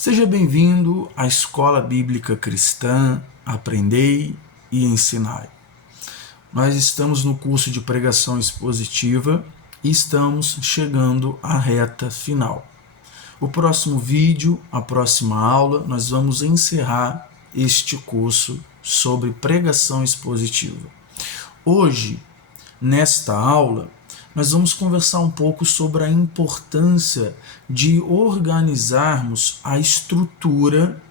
Seja bem-vindo à Escola Bíblica Cristã, Aprendei e Ensinai. Nós estamos no curso de pregação expositiva e estamos chegando à reta final. O próximo vídeo, a próxima aula, nós vamos encerrar este curso sobre pregação expositiva. Hoje, nesta aula, nós vamos conversar um pouco sobre a importância de organizarmos a estrutura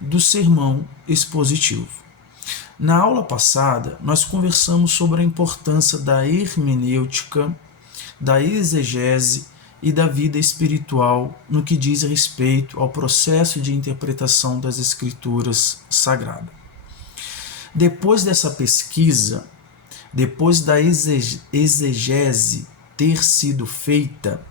do sermão expositivo. Na aula passada, nós conversamos sobre a importância da hermenêutica, da exegese e da vida espiritual no que diz respeito ao processo de interpretação das Escrituras Sagradas. Depois dessa pesquisa, depois da exegese ter sido feita,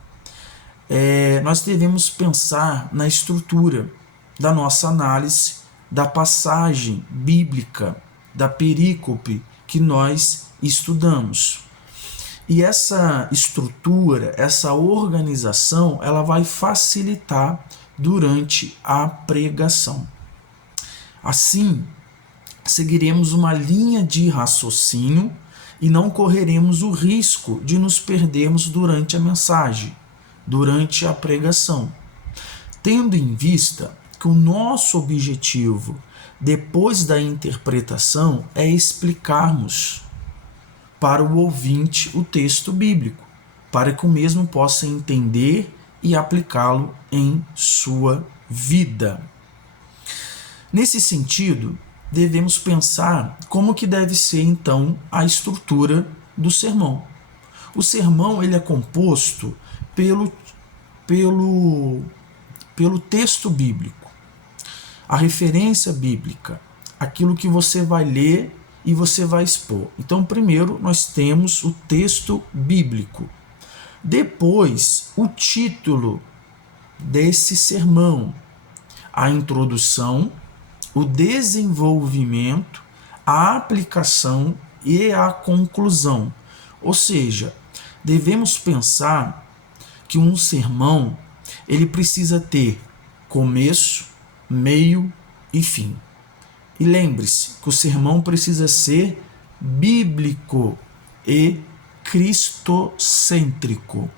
nós devemos pensar na estrutura da nossa análise da passagem bíblica, da perícope que nós estudamos. E essa estrutura, essa organização, ela vai facilitar durante a pregação. Assim, seguiremos uma linha de raciocínio e não correremos o risco de nos perdermos durante a mensagem, durante a pregação. Tendo em vista que o nosso objetivo, depois da interpretação, é explicarmos para o ouvinte o texto bíblico, para que o mesmo possa entender e aplicá-lo em sua vida. Nesse sentido, devemos pensar como que deve ser então a estrutura do sermão. O sermão ele é composto pelo texto bíblico, a referência bíblica, aquilo que você vai ler e você vai expor. Então, primeiro nós temos o texto bíblico. Depois, o título desse sermão, a introdução, o desenvolvimento, a aplicação e a conclusão. Ou seja, devemos pensar que um sermão ele precisa ter começo, meio e fim. E lembre-se que o sermão precisa ser bíblico e cristocêntrico.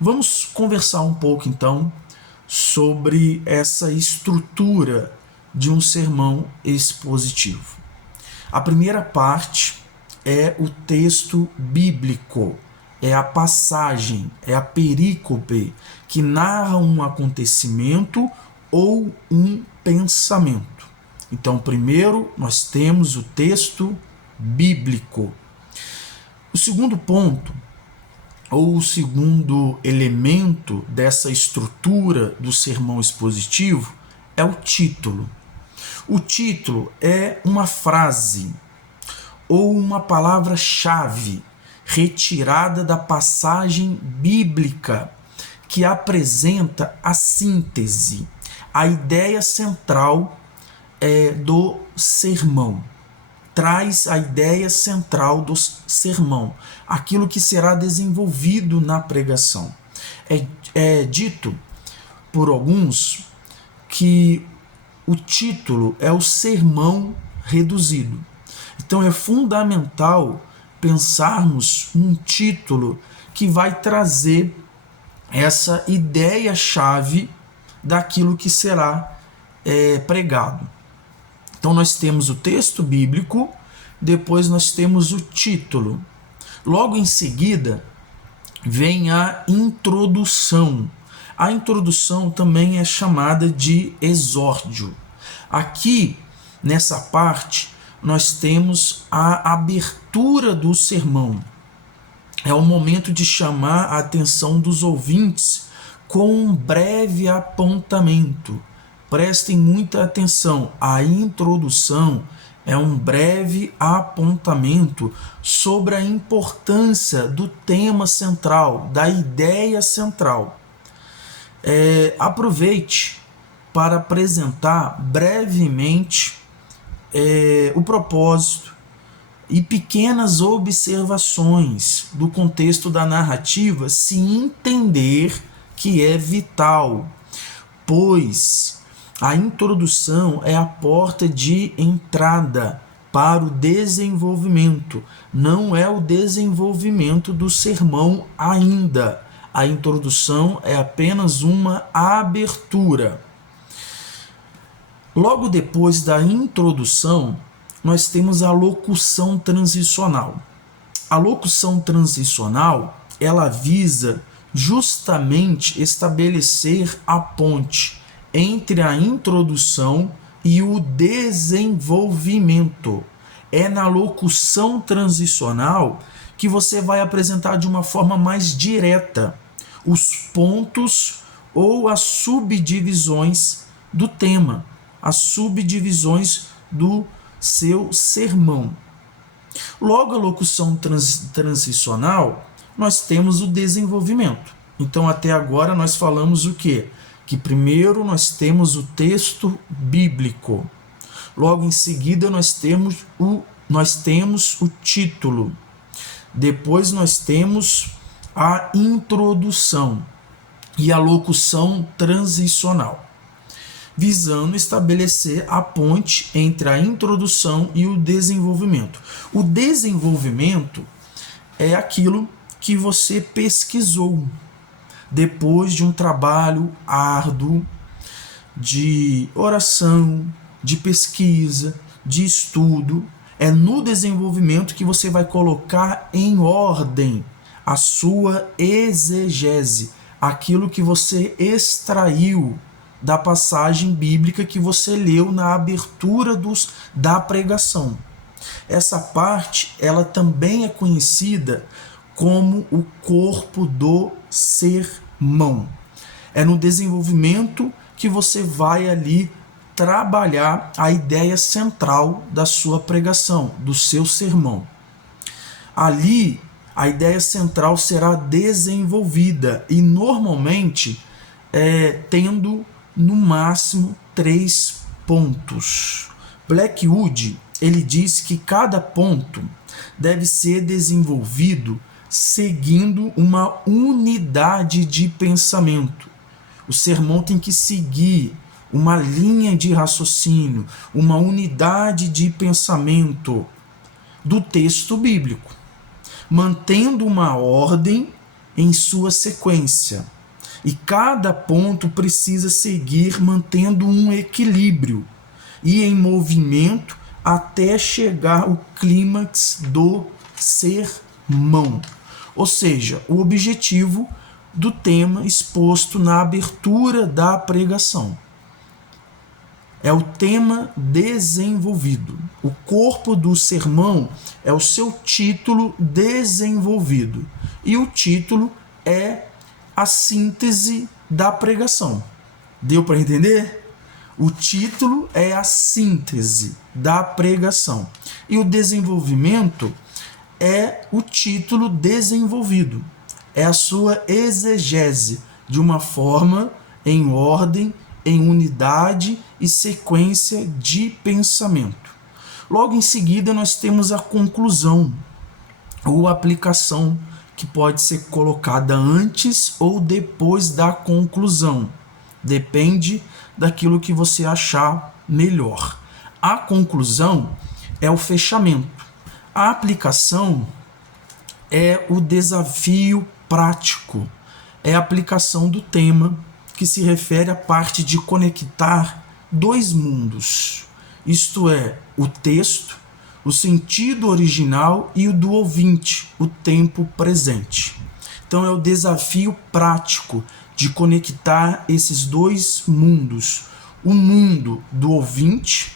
Vamos conversar um pouco então sobre essa estrutura de um sermão expositivo. A primeira parte é o texto bíblico, é a passagem, é a perícope que narra um acontecimento ou um pensamento. Então, primeiro nós temos o texto bíblico. O segundo ponto, ou o segundo elemento dessa estrutura do sermão expositivo é o título. O título é uma frase ou uma palavra-chave retirada da passagem bíblica que apresenta a síntese, a ideia central do sermão. Traz a ideia central do sermão, aquilo que será desenvolvido na pregação. É dito por alguns que o título é o sermão reduzido. Então é fundamental pensarmos um título que vai trazer essa ideia-chave daquilo que será pregado. Então nós temos o texto bíblico, depois nós temos o título. Logo em seguida vem a introdução. A introdução também é chamada de exórdio. Aqui, nessa parte, nós temos a abertura do sermão. É o momento de chamar a atenção dos ouvintes com um breve apontamento. Prestem muita atenção. A introdução é um breve apontamento sobre a importância do tema central, da ideia central. Aproveite para apresentar brevemente o propósito e pequenas observações do contexto da narrativa, se entender que é vital, pois A introdução é a porta de entrada para o desenvolvimento, não é o desenvolvimento do sermão ainda. A introdução é apenas uma abertura. Logo depois da introdução, nós temos a locução transicional. A locução transicional, ela visa justamente estabelecer a ponte entre a introdução e o desenvolvimento. É na locução transicional que você vai apresentar de uma forma mais direta os pontos ou as subdivisões do tema, as subdivisões do seu sermão. Logo, a locução transicional, nós temos o desenvolvimento. Então, até agora, nós falamos o quê? Que primeiro nós temos o texto bíblico. Logo em seguida, nós temos o título. Depois, nós temos a introdução e a locução transicional, visando estabelecer a ponte entre a introdução e o desenvolvimento. O desenvolvimento é aquilo que você pesquisou depois de um trabalho árduo de oração, de pesquisa, de estudo. É no desenvolvimento que você vai colocar em ordem a sua exegese, aquilo que você extraiu da passagem bíblica que você leu na abertura da pregação. Essa parte, ela também é conhecida como o corpo do sermão. É no desenvolvimento que você vai ali trabalhar a ideia central da sua pregação, do seu sermão. Ali, a ideia central será desenvolvida e normalmente tendo no máximo 3 pontos. Blackwood, ele diz que cada ponto deve ser desenvolvido seguindo uma unidade de pensamento. O sermão tem que seguir uma linha de raciocínio, uma unidade de pensamento do texto bíblico, mantendo uma ordem em sua sequência. E cada ponto precisa seguir mantendo um equilíbrio e em movimento até chegar ao clímax do sermão. Ou seja, o objetivo do tema exposto na abertura da pregação. É o tema desenvolvido. O corpo do sermão é o seu título desenvolvido. E o título é a síntese da pregação. Deu para entender? O título é a síntese da pregação. E o desenvolvimento é o título desenvolvido. É a sua exegese, de uma forma em ordem, em unidade e sequência de pensamento. Logo em seguida, nós temos a conclusão ou aplicação, que pode ser colocada antes ou depois da conclusão. Depende daquilo que você achar melhor. A conclusão é o fechamento. A aplicação é o desafio prático. É a aplicação do tema, que se refere à parte de conectar 2 mundos. Isto é, o texto, o sentido original e o do ouvinte, o tempo presente. Então é o desafio prático de conectar esses 2 mundos, o mundo do ouvinte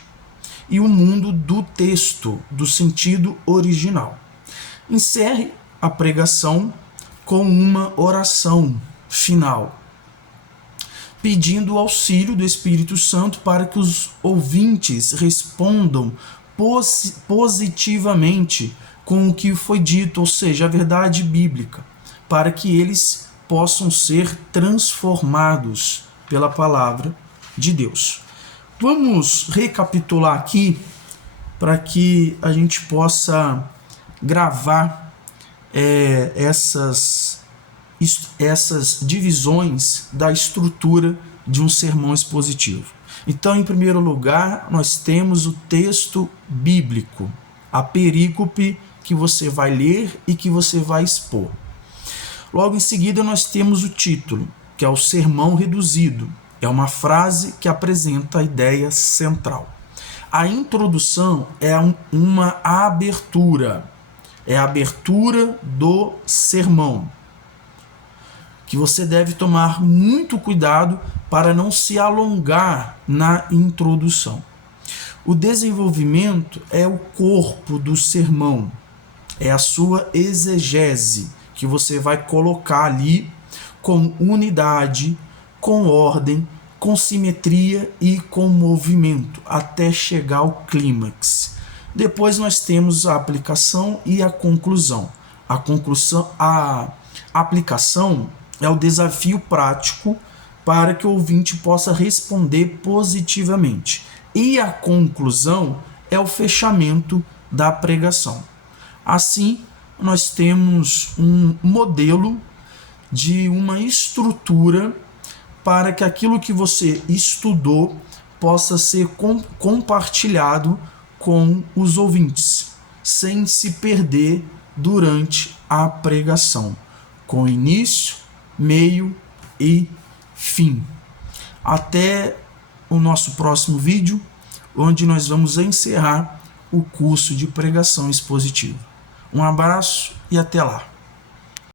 e o mundo do texto, do sentido original. Encerre a pregação com uma oração final, pedindo o auxílio do Espírito Santo para que os ouvintes respondam positivamente com o que foi dito, ou seja, a verdade bíblica, para que eles possam ser transformados pela palavra de Deus. Vamos recapitular aqui para que a gente possa gravar essas divisões da estrutura de um sermão expositivo. Então, em primeiro lugar, nós temos o texto bíblico, a perícope que você vai ler e que você vai expor. Logo em seguida, nós temos o título, que é o sermão reduzido. É uma frase que apresenta a ideia central. A introdução é uma abertura, é a abertura do sermão, que você deve tomar muito cuidado para não se alongar na introdução. O desenvolvimento é o corpo do sermão, é a sua exegese, que você vai colocar ali com unidade, com ordem, com simetria e com movimento, até chegar ao clímax. Depois nós temos a aplicação e a conclusão. A aplicação é o desafio prático para que o ouvinte possa responder positivamente. E a conclusão é o fechamento da pregação. Assim, nós temos um modelo de uma estrutura para que aquilo que você estudou possa ser compartilhado com os ouvintes, sem se perder durante a pregação, com início, meio e fim. Até o nosso próximo vídeo, onde nós vamos encerrar o curso de pregação expositiva. Um abraço e até lá.